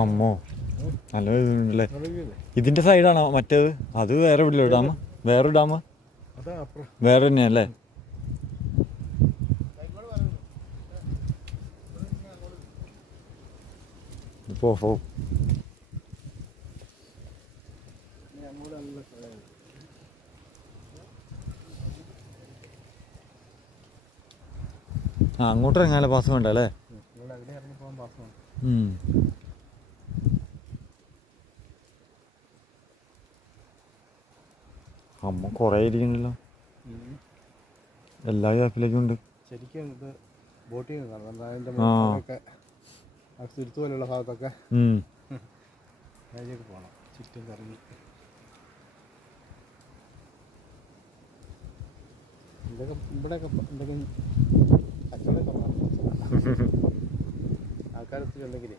അമ്മോ നല്ല ഇതുണ്ടല്ലേ. ഇതിന്റെ സൈഡാണോ മറ്റേത്? അത് വേറെ എവിടെയോ ഡാം? വേറൊരു ഡാം വേറെ തന്നെയല്ലേ? പോ അങ്ങോട്ട് ഇറങ്ങാനല്ലേ പാസ് വേണ്ട അല്ലേ? അമ്മ കൊറേ ഇരിക്കണല്ലോ, എല്ലാ ഗ്യാപ്പിലേക്കും ഉണ്ട്. ശരിക്കും ഇത് ബോട്ടിങ് തിരുത്തുപോലുള്ള ഭാഗത്തൊക്കെ അതിലേക്ക് പോകണം, ചുറ്റും കറങ്ങി. ഇവിടെയൊക്കെ എന്തെങ്കിലും കച്ചവടമൊക്കെ ആൾക്കാരെത്തിയിട്ടുണ്ടെങ്കിലേ